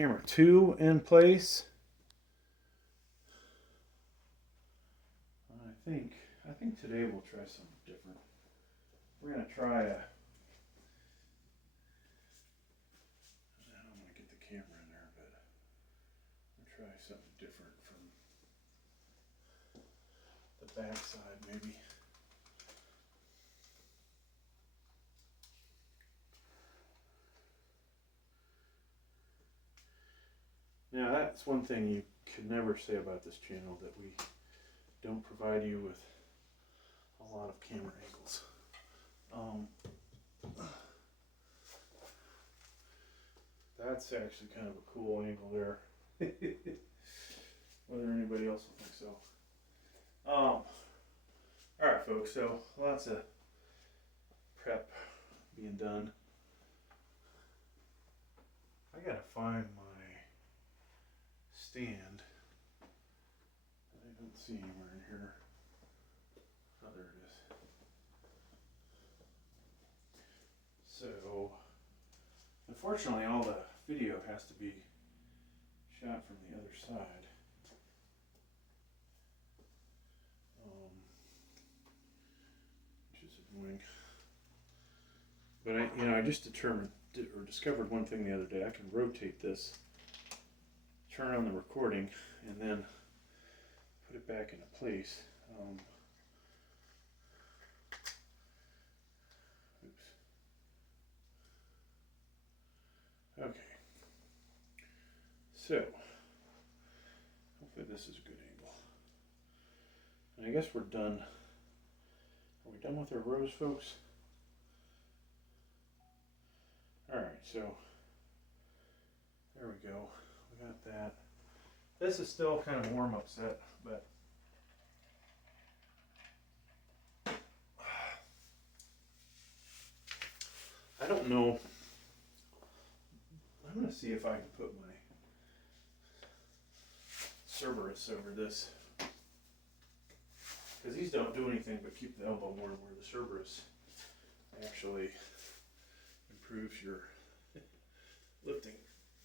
Camera 2 in place. I think today we'll try something different. We're gonna try a. I don't want to get the camera in there, but we'll try something different from the back side, maybe. Now that's one thing you could never say about this channel, that we don't provide you with a lot of camera angles. That's actually kind of a cool angle there. Whether anybody else will think so. Alright folks, so lots of prep being done. I gotta find my stand. I don't see anywhere in here. Oh, there it is. So, unfortunately, all the video has to be shot from the other side. Which is annoying. But I just discovered one thing the other day. I can rotate this, turn on the recording, and then put it back into place. Oops. Okay. So, hopefully this is a good angle. And I guess we're done. Are we done with our rows, folks? Alright, so there we go. We got that. This is still kind of warm-up set, but I don't know. I'm going to see if I can put my Cerberus over this, because these don't do anything but keep the elbow warm, where the Cerberus actually improves your lifting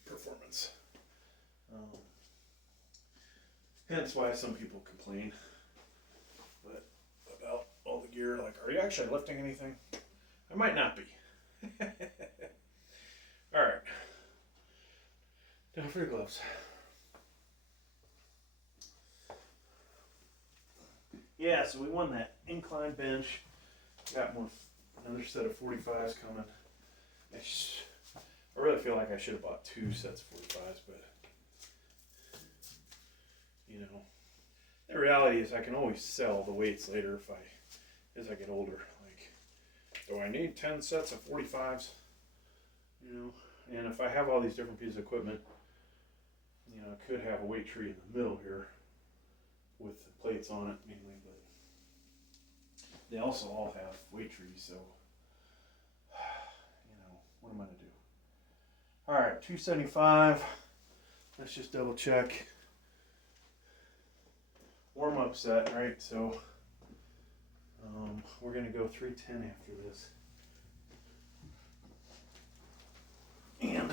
performance. Hence why some people complain about all the gear, like, are you actually lifting anything? I might not be. Alright. Down for your gloves. Yeah, so we won that incline bench. Got another set of 45s coming. I really feel like I should have bought 2 sets of 45s, but the reality is I can always sell the weights later as I get older. Like, do I need 10 sets of 45s? And if I have all these different pieces of equipment, I could have a weight tree in the middle here with the plates on it mainly, but they also all have weight trees, so what am I gonna do? All right, 275. Let's just double check. Warm up set, right? So we're gonna go 310 after this. And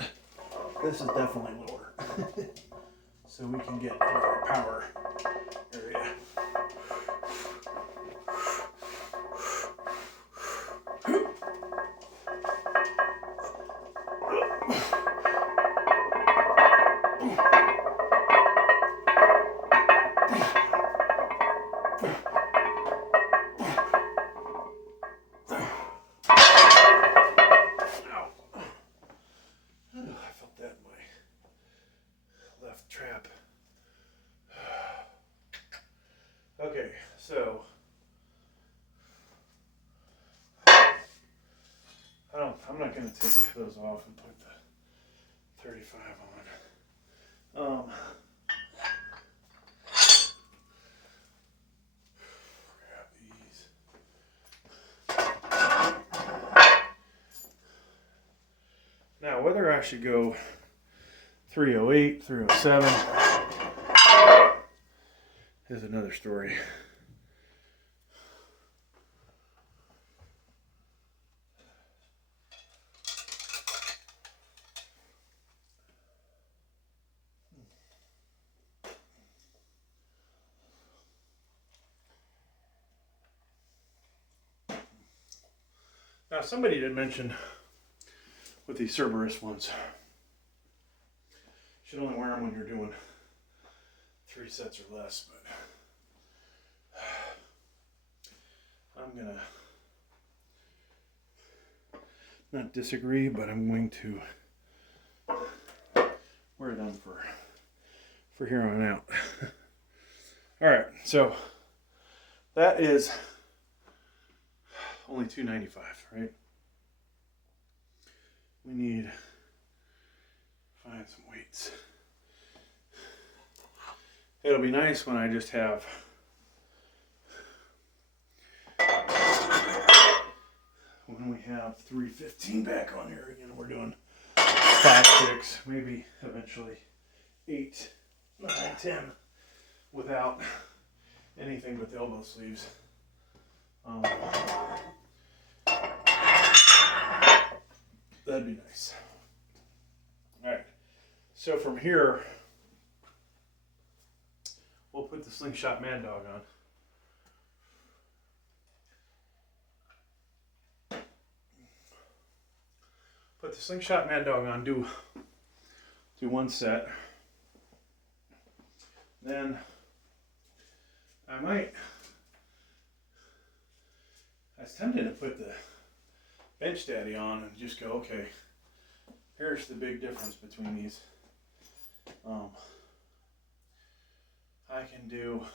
this is definitely lower. So we can get into our power area. Okay, so I'm not going to take those off and put the 35 on. Grab these. Now, whether I should go 308, 307 is another story. Now, somebody did mention with these Cerberus ones, you should only wear them when you're doing 3 sets or less, but I'm gonna not disagree, but I'm going to wear them for here on out. All right, so that is only $2.95, right? We need to find some weights. It'll be nice when I just have when we have 315 back on here again. We're doing 5, 6, maybe eventually 8, 9, 10 without anything but the elbow sleeves. That'd be nice. All right. So from here, we'll put the Slingshot Mad Dog on. Put the Slingshot Mad Dog on, do 1 set. Then I was tempted to put the Bench Daddy on and just go, okay, here's the big difference between these. I can do,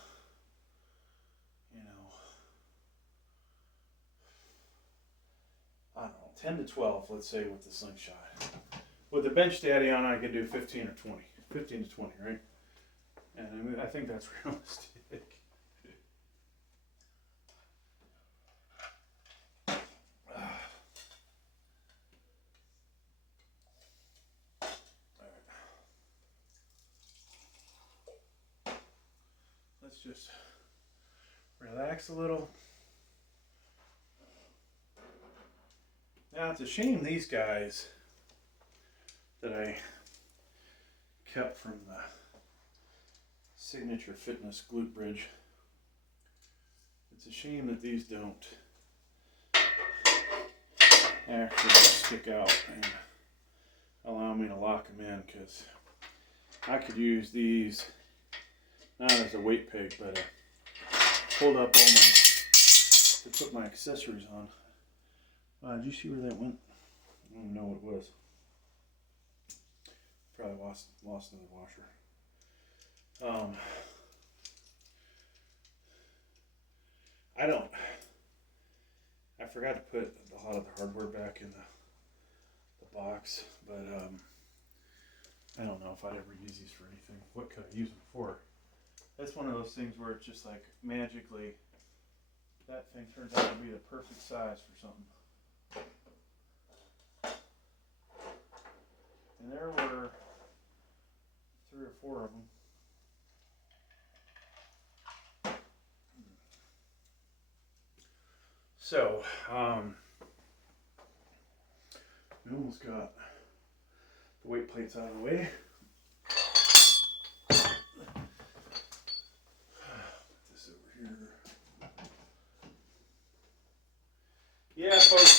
I don't know, 10 to 12, let's say, with the Slingshot. With the Bench Daddy on, I could do 15 or 20. 15 to 20, right? And I think that's realistic. Let's just relax a little. Now, it's a shame these guys that I kept from the Signature Fitness glute bridge. It's a shame that these don't actually stick out and allow me to lock them in, because I could use these not as a weight peg, but hold up all my, to put my accessories on. Did you see where that went? I don't know what it was. Probably lost in the washer. I forgot to put a lot of the hardware back in the box, but I don't know if I'd ever use these for anything. What could I use them for? That's one of those things where it's just like magically that thing turns out to be the perfect size for something. And there were 3 or 4 of them. So, we almost got the weight plates out of the way. Put this over here. Yeah, folks,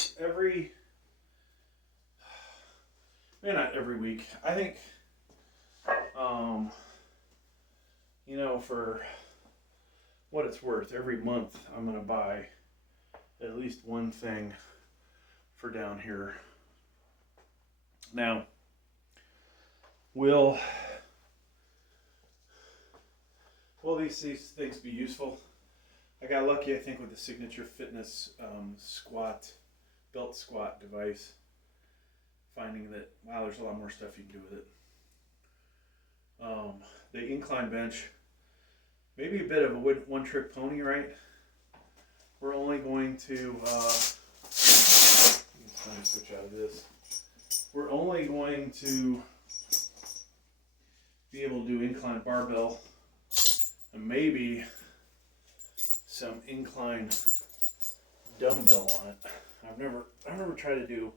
not every week. I think, for what it's worth, every month I'm going to buy at least one thing for down here. Now, will these things be useful? I got lucky, I think, with the Signature Fitness belt squat device, finding that, wow, there's a lot more stuff you can do with it. The incline bench, maybe a bit of a one-trick pony, right? We're only going to, let's switch out of this. We're only going to be able to do incline barbell and maybe some incline dumbbell on it. I've never tried to do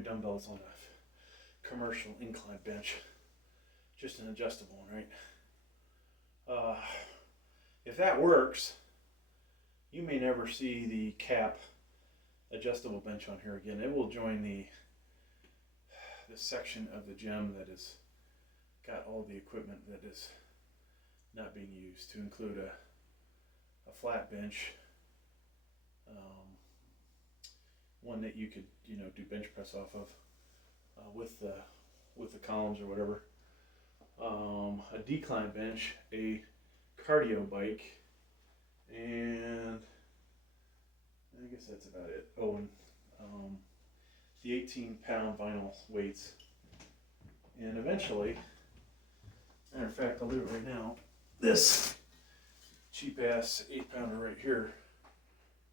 dumbbells on a commercial incline bench. Just an adjustable one, right? If that works, you may never see the cap adjustable bench on here again. It will join the section of the gym that is got all the equipment that is not being used, to include a flat bench, one that you could do bench press off of with the columns or whatever, a decline bench, a cardio bike, and I guess that's about it. Oh, and the 18-pound vinyl weights. And eventually, matter of fact, I'll do it right now. This cheap ass 8-pounder right here.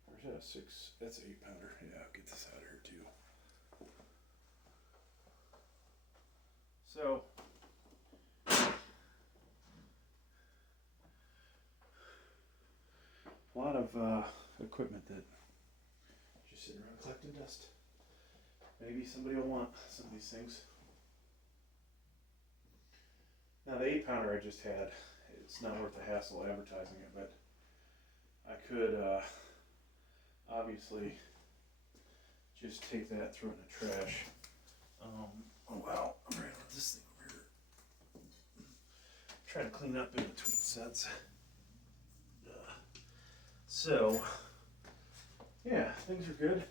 Or is that a 6? That's an 8-pounder. Yeah, I'll get this out of here too. So, a lot of equipment that just sitting around collecting dust. Maybe somebody will want some of these things. Now the 8-pounder I just had, it's not worth the hassle advertising it, but I could obviously just take that, throw it in the trash. Oh wow, I'm right on this thing over here. Try to clean up in between sets. So, yeah, things are good.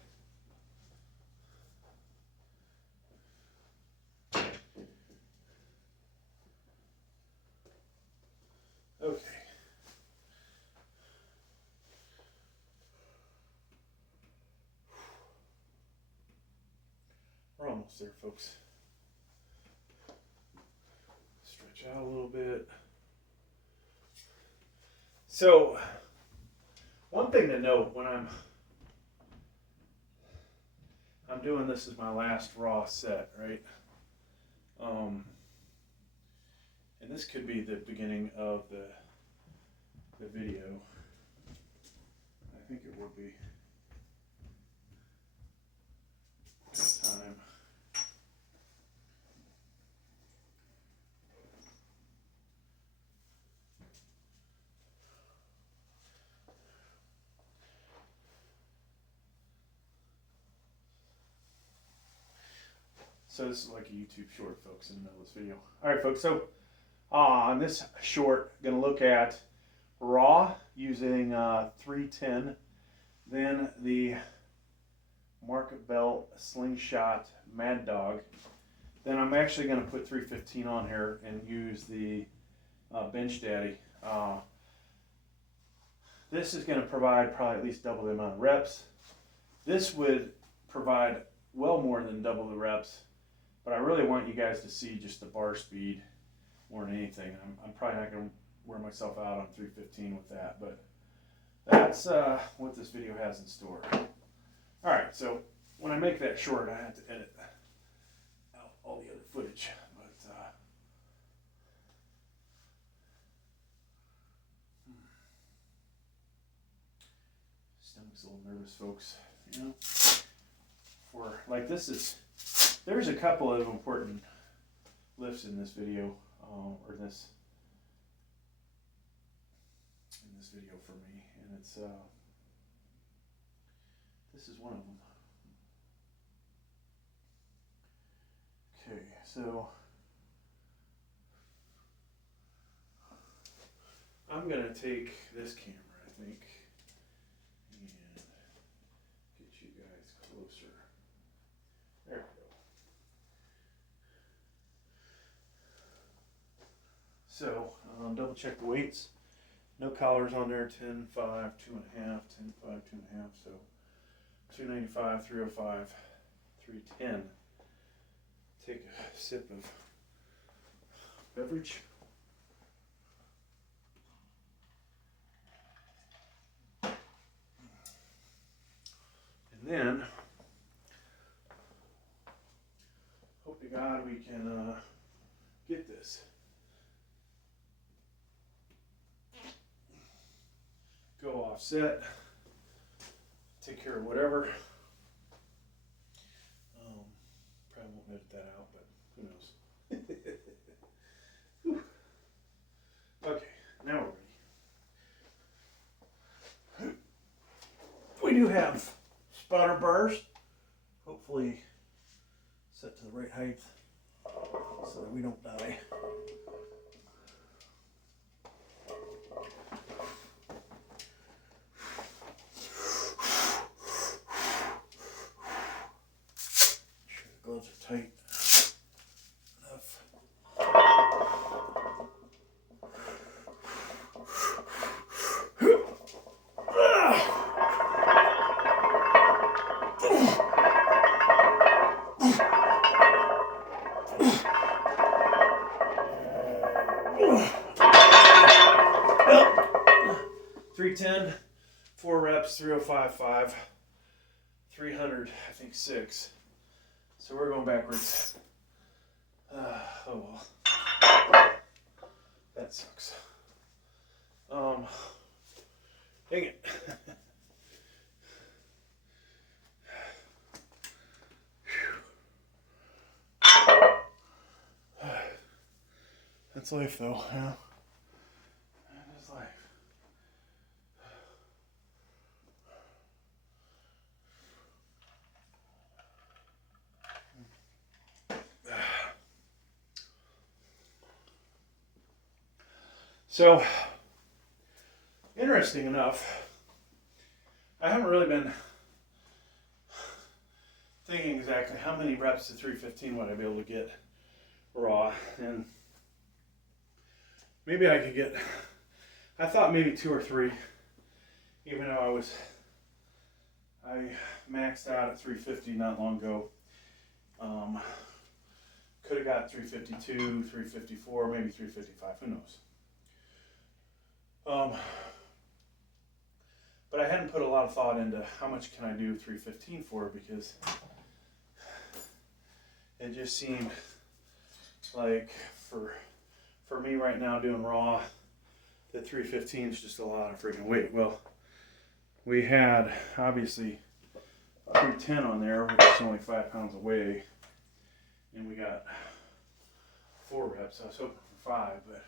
Okay. We're almost there, folks. Stretch out a little bit. So, one thing to note when I'm doing this as my last raw set, right? And this could be the beginning of the video. I think it would be time. So this is like a YouTube short, folks, in the middle of this video. All right, folks, so on this short, I'm going to look at raw using 310, then the Mark Bell Slingshot Mad Dog. Then I'm actually going to put 315 on here and use the Bench Daddy. This is going to provide probably at least double the amount of reps. This would provide well more than double the reps, but I really want you guys to see just the bar speed more than anything. I'm probably not going to wear myself out on 315 with that, but that's what this video has in store. All right, so when I make that short, I have to edit out all the other footage, but stomach's a little nervous, folks. For like there's a couple of important lifts in this video, or in this video for me, and it's this is one of them. Okay, so I'm gonna take this camera, I think, and get you guys closer. There we go. So double check the weights. No collars on there. 10, 5, 2.5, 10, 5, 2.5. So 295, 305, 310. Take a sip of beverage. And then, hope to God we can get this. Go offset, take care of whatever. Probably won't edit that out, but who knows. Okay, now we're ready. spotter bars. Hopefully set to the right height so that we don't die. Sure the gloves are tight enough. Well, 310, 4 reps, 305.5, 300, I think 6. So we're going backwards. Oh well. That sucks. Dang it. That's life though, yeah. That is life. So, interesting enough, I haven't really been thinking exactly how many reps to 315 would I be able to get raw, and maybe I could get, I thought maybe 2 or 3, even though I maxed out at 350 not long ago. Could have got 352, 354, maybe 355, who knows. But I hadn't put a lot of thought into how much can I do 315 for, because it just seemed like for me right now doing raw, that 315 is just a lot of freaking weight. Well, we had obviously 310 on there, which is only 5 pounds away, and we got 4 reps. I was hoping for 5, but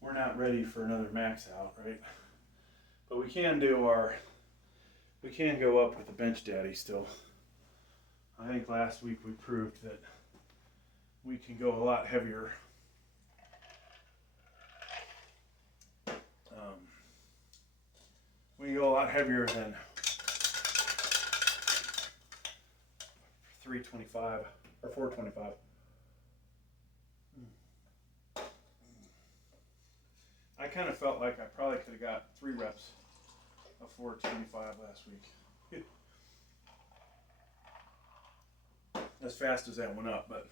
we're not ready for another max out, right? But we can do we can go up with the bench daddy still. I think last week we proved that we can go a lot heavier. We can go a lot heavier than 325 or 425. I kind of felt like I probably could have got 3 reps of 425 last week. As fast as that went up, but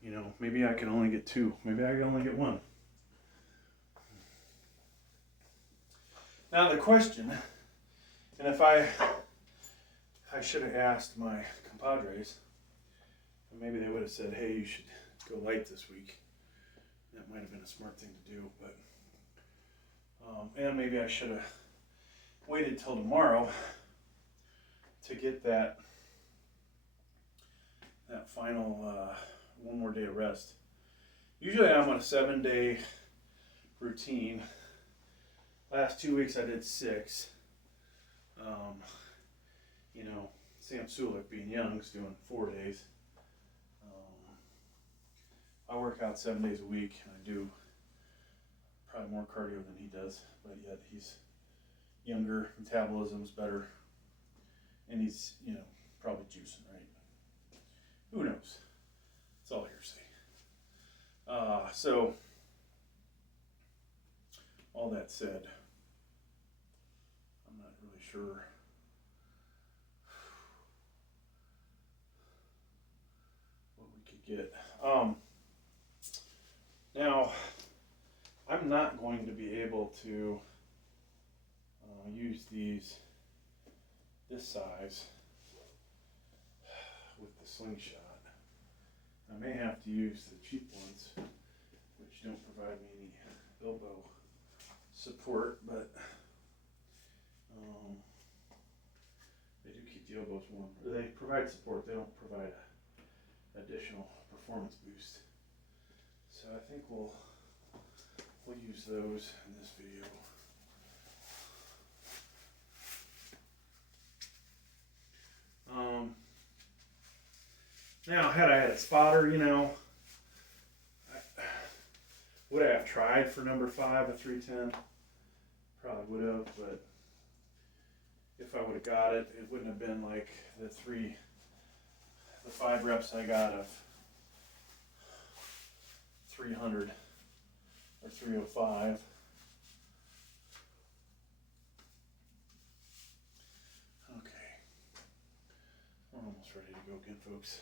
you know, maybe I can only get 2. Maybe I can only get 1. Now the question, and if I should have asked my compadres, and maybe they would have said, hey, you should go light this week. That might have been a smart thing to do, but and maybe I should have waited till tomorrow to get that final 1 more day of rest. Usually I'm on a 7-day routine. Last 2 weeks I did 6. You know, Sam Sulik, being young, is doing 4 days. I work out 7 days a week, and I do probably more cardio than he does, but yet he's younger, metabolism's better, and he's, you know, probably juicing, right? Who knows? It's all hearsay. So, all that said, I'm not really sure what we could get. Now, I'm not going to be able to use this size with the slingshot. I may have to use the cheap ones, which don't provide me any elbow support, but they do keep the elbows warm. They provide support, they don't provide additional performance boost. So I think we'll use those in this video. Now, had I had a spotter, you know, would I have tried for number 5, a 310? Probably would have, but if I would have got it, it wouldn't have been like the 5 reps I got of 300 or 305. Okay, we're almost ready to go again, folks.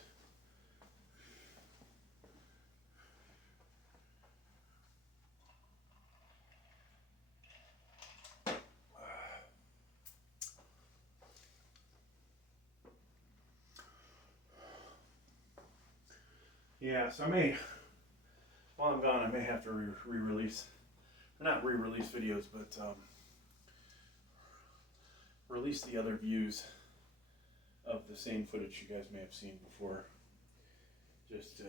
Yeah, so while I'm gone, I may have to re-release, not re-release videos, but release the other views of the same footage you guys may have seen before, just to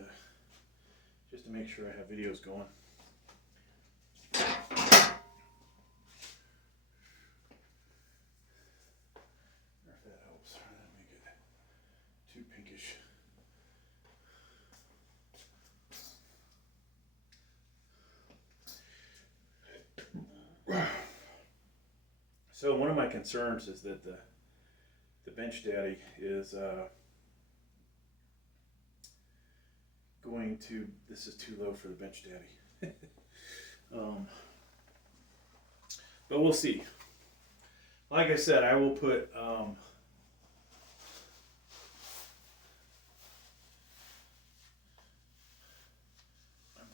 make sure I have videos going. If that helps, that make it too pinkish. So one of my concerns is that the Bench Daddy is this is too low for the Bench Daddy. But we'll see. Like I said, I will put I'm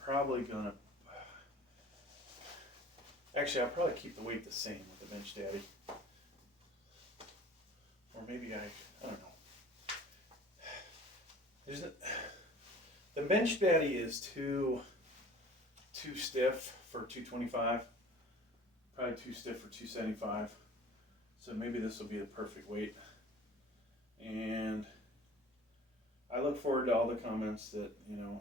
probably gonna actually I'll probably keep the weight the same with the Bench Daddy. Or maybe I don't know. The Bench Daddy is too stiff for 225. Probably too stiff for 275. So maybe this will be the perfect weight. And I look forward to all the comments that, you know,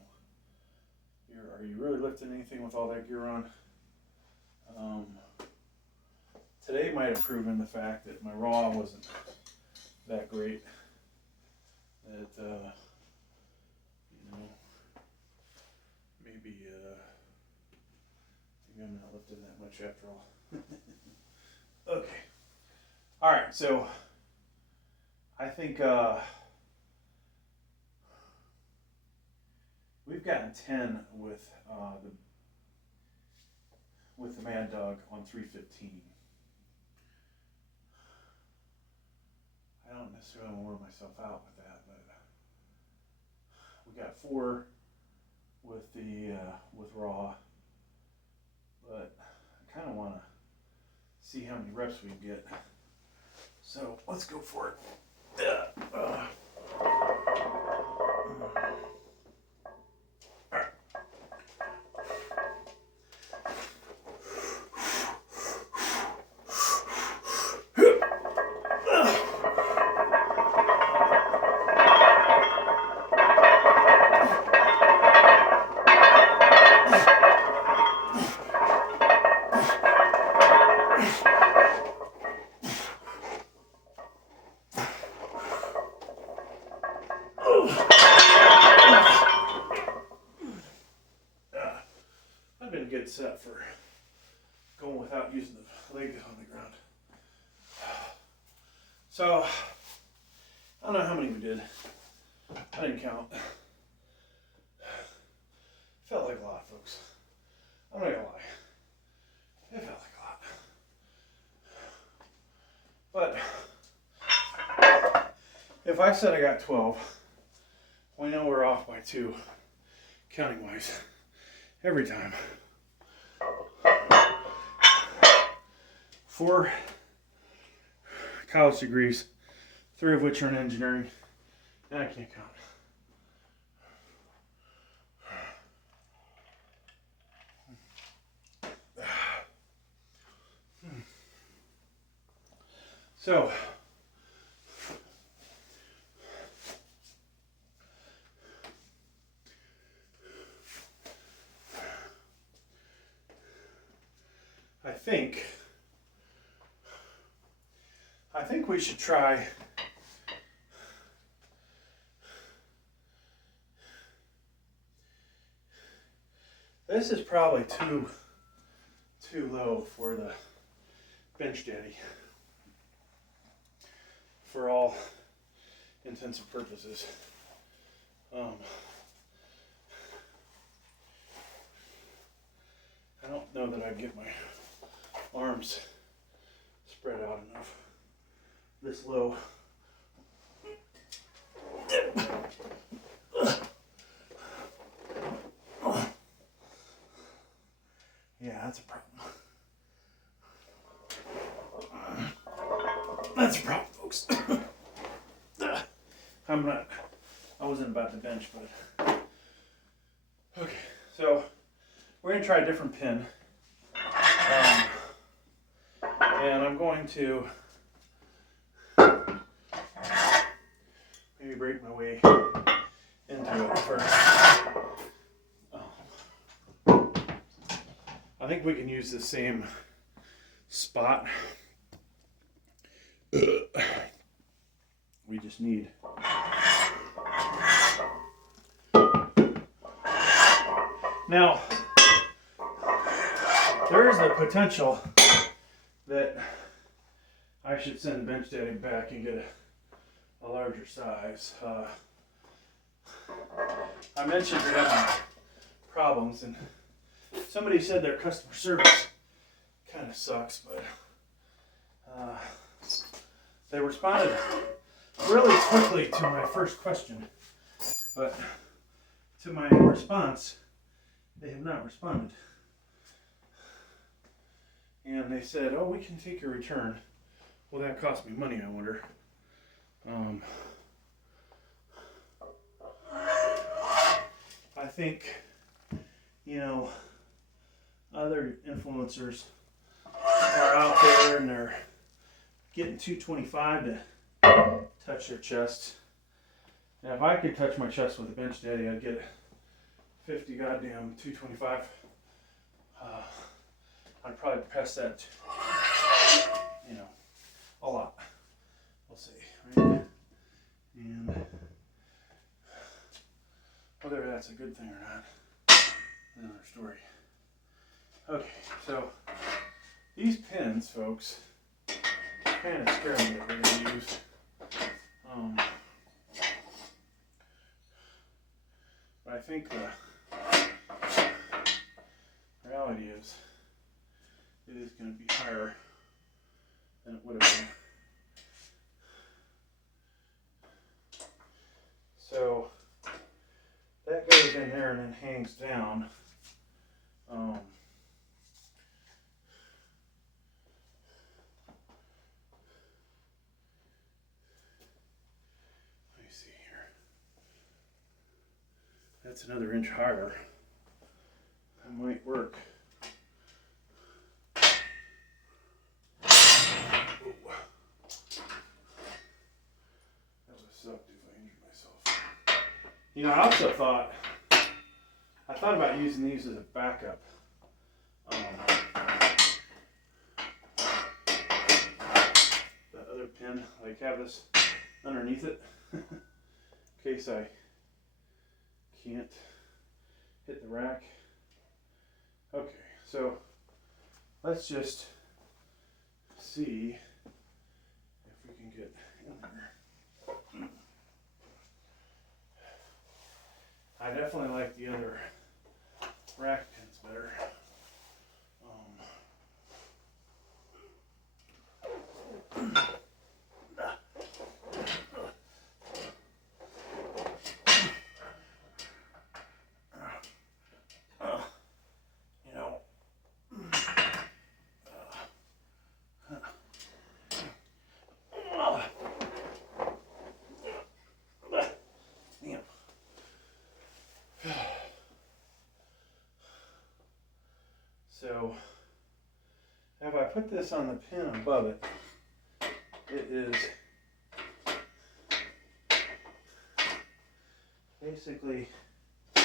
are you really lifting anything with all that gear on? Today might have proven the fact that my raw wasn't that great. That, you know, maybe I'm not lifting that much after all. Okay. All right, so I think we've gotten 10 with the Mad Dog on 315. I don't necessarily want to wear myself out with that, but we got 4 with the with raw, but I kind of want to see how many reps we can get. So let's go for it. I've been good set for going without using the leg on the ground. So, I don't know how many we did. I didn't count. Felt like a lot, folks. I'm not gonna lie. It felt like a lot. But, if I said I got 12, we know we're off by 2, counting wise, every time. 4 college degrees, 3 of which are in engineering, and I can't count. So, I think we should try This is probably too low for the Bench Daddy. For all intents and purposes. I don't know that I'd get my arms spread out enough this low. Yeah, that's a problem. That's a problem, folks. I wasn't about to bench, but okay. So we're gonna try a different pin, and I'm going to maybe break my way into it first. I think we can use the same spot. We just need now. There is the potential that I should send Bench Daddy back and get a larger size. I mentioned they're having problems, and somebody said their customer service kind of sucks, but they responded really quickly to my first question, but to my response, they have not responded. And they said, "Oh, we can take your return." Well, that cost me money, I wonder. I think, other influencers are out there and they're getting $225 to touch their chest. Now, if I could touch my chest with a Bench Daddy, I'd get 50 goddamn $225. I'd probably press that, a lot. We'll see, right? And whether that's a good thing or not is another story. Okay, so these pins, folks, kind of scare me that we're going to use. But I think the reality is it is going to be higher than it would have been. So that goes in there and then hangs down. Let me see here. That's another inch higher. That might work. I also thought about using these as a backup. The other pin, like have this underneath it, in case I can't hit the rack. Okay, so let's just see if we can get in there. I definitely like the other rack pins better. So if I put this on the pin above it, it is basically you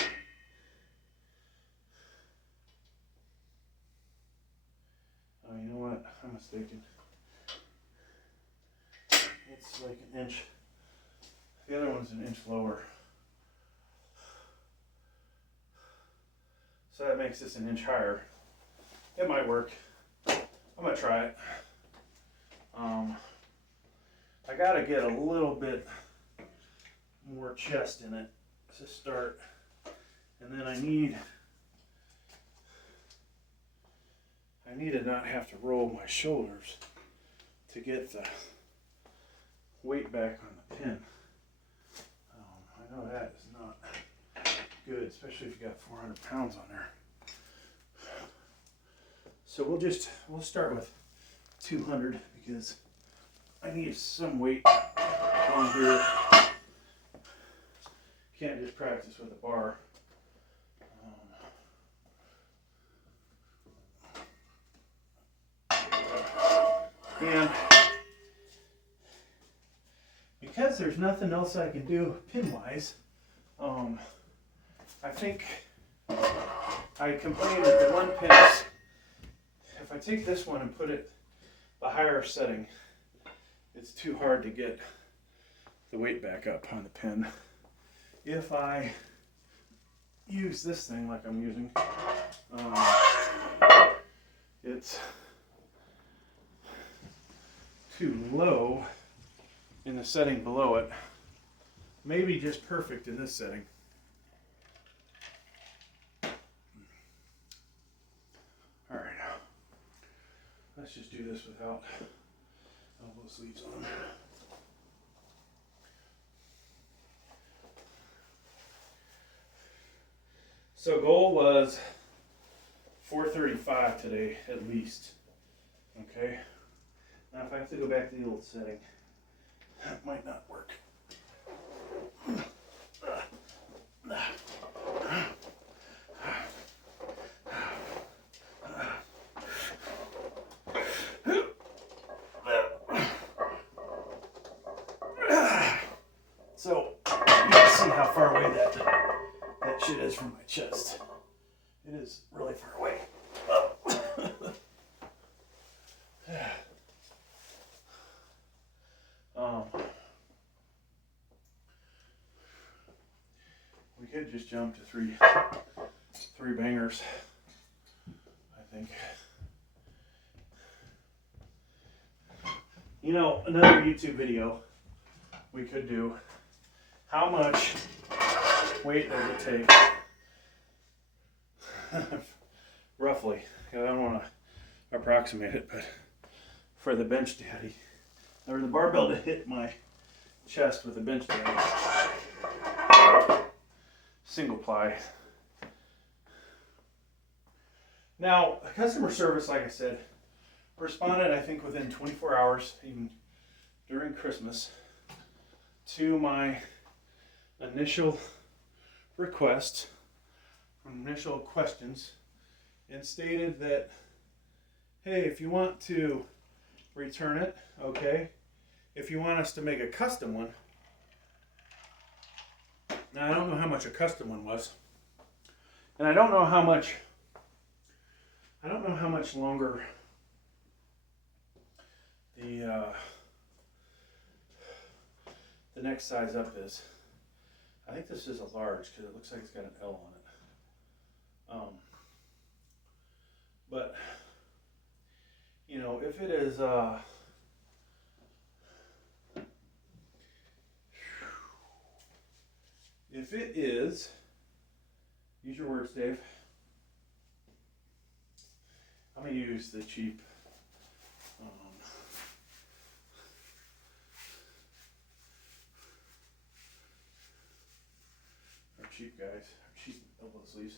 know what? I'm mistaken. It's like an inch. The other one's an inch lower. So that makes this 1 inch higher. It might work. I'm gonna try it. I gotta get a little bit more chest in it to start. And then I need to not have to roll my shoulders to get the weight back on the pin. I know that is not good, especially if you got 400 pounds on there. So we'll start with 200 because I need some weight on here. Can't just practice with a bar. And because there's nothing else I can do pin-wise, I think I complained that the one pin, if I take this one and put it the higher setting, it's too hard to get the weight back up on the pin. If I use this thing like I'm using, it's too low in the setting below it. Maybe just perfect in this setting. All right, let's just do this without elbow sleeves on. So goal was 435 today at least. Okay. Now if I have to go back to the old setting, that might not work. So you can see how far away that shit is from my chest. It is really far away. We could just jump to three bangers, I think. You know, another YouTube video we could do. How much weight does it take? Roughly, I don't want to approximate it, but for the bench daddy, or the barbell to hit my chest with the bench daddy, single ply. Now, customer service, like I said, responded, I think, within 24 hours, even during Christmas, to my initial request, initial questions, and stated that, hey, if you want to return it, okay. If you want us to make a custom one, now I don't know how much a custom one was, and I don't know how much longer the next size up is. I think this is a large because it looks like it's got an L on it. But you know, if it is use your words, Dave. I'm gonna use the cheap cheap guys, cheap elbow sleeves.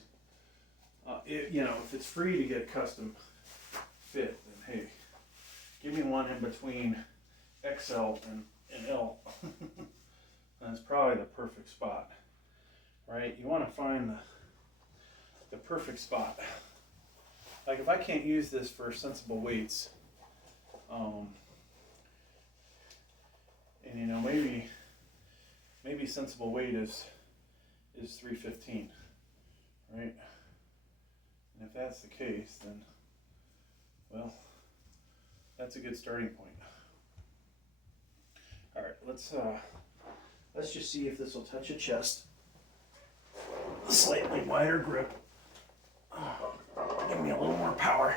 You know, if it's free to get custom fit, then hey, give me one in between XL and L. That's probably the perfect spot, right? You want to find the perfect spot. Like if I can't use this for sensible weights, and you know, maybe sensible weight is 315, right? And if that's the case, then, well, that's a good starting point. All right, let's just see if this will touch a chest. A slightly wider grip. Give me a little more power.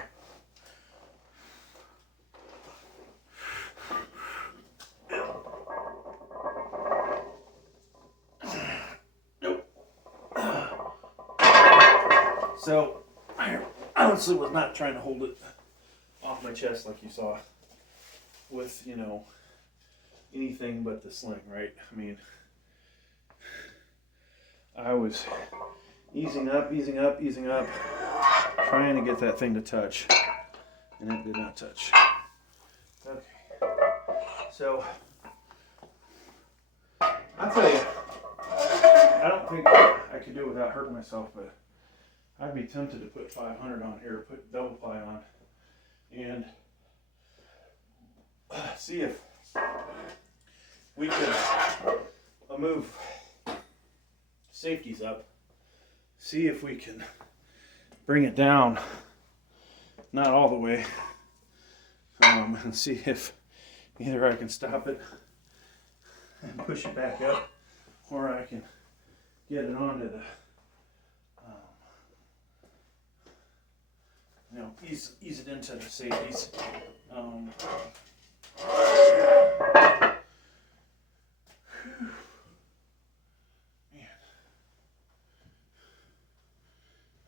Nope. So, I honestly was not trying to hold it off my chest like you saw with, you know, anything but the sling, right? I mean, I was easing up, trying to get that thing to touch, and it did not touch. Okay, so I'll tell you, I don't think I could do it without hurting myself, but I'd be tempted to put 500 on here, put double ply on, and see if we could move safeties up, see if we can bring it down, not all the way, and see if either I can stop it and push it back up, or I can get it onto the, you know, ease it into the safeties.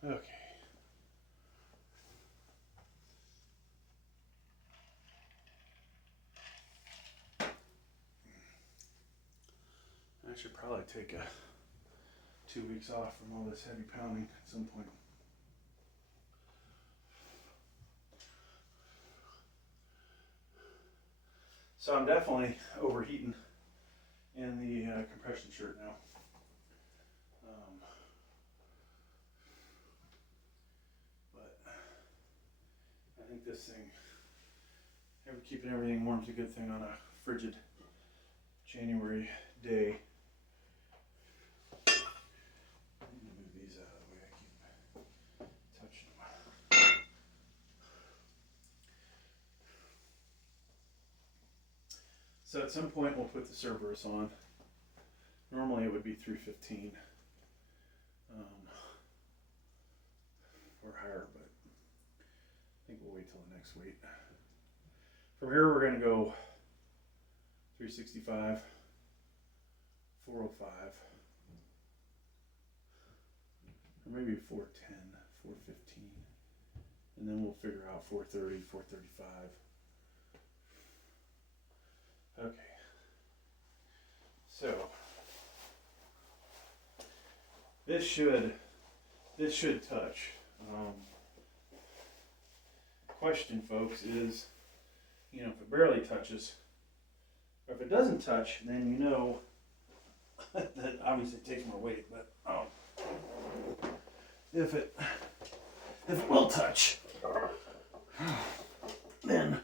Okay. I should probably take 2 weeks off from all this heavy pounding at some point. So I'm definitely overheating in the compression shirt now. But I think this thing, keeping everything warm is a good thing on a frigid January day. I need to move these out of the way. I keep touching them. So at some point we'll put the Cerberus on. Normally it would be 315 or higher, but I think we'll wait till the next weight. From here we're going to go 365, 405, or maybe 410, 415, and then we'll figure out 430, 435. Okay, so this should touch. Question, folks, is, you know, if it barely touches, or if it doesn't touch, then you know that obviously it takes more weight. But if it will touch, then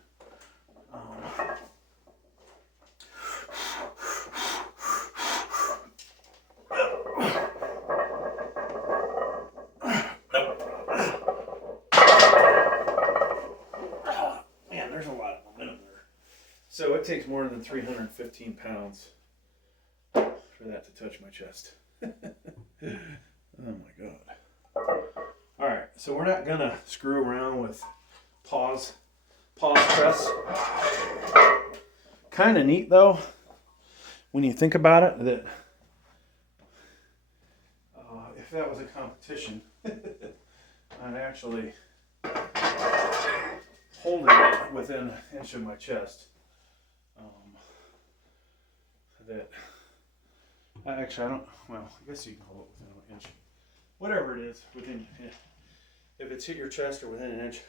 so it takes more than 315 pounds for that to touch my chest. Oh my God. All right, so we're not gonna screw around with pause press. Kind of neat though, when you think about it, that if that was a competition, I'd actually hold it within an inch of my chest. That actually, I don't, well, I guess you can hold it within an inch. Whatever it is, within, if it's hit your chest or within an inch,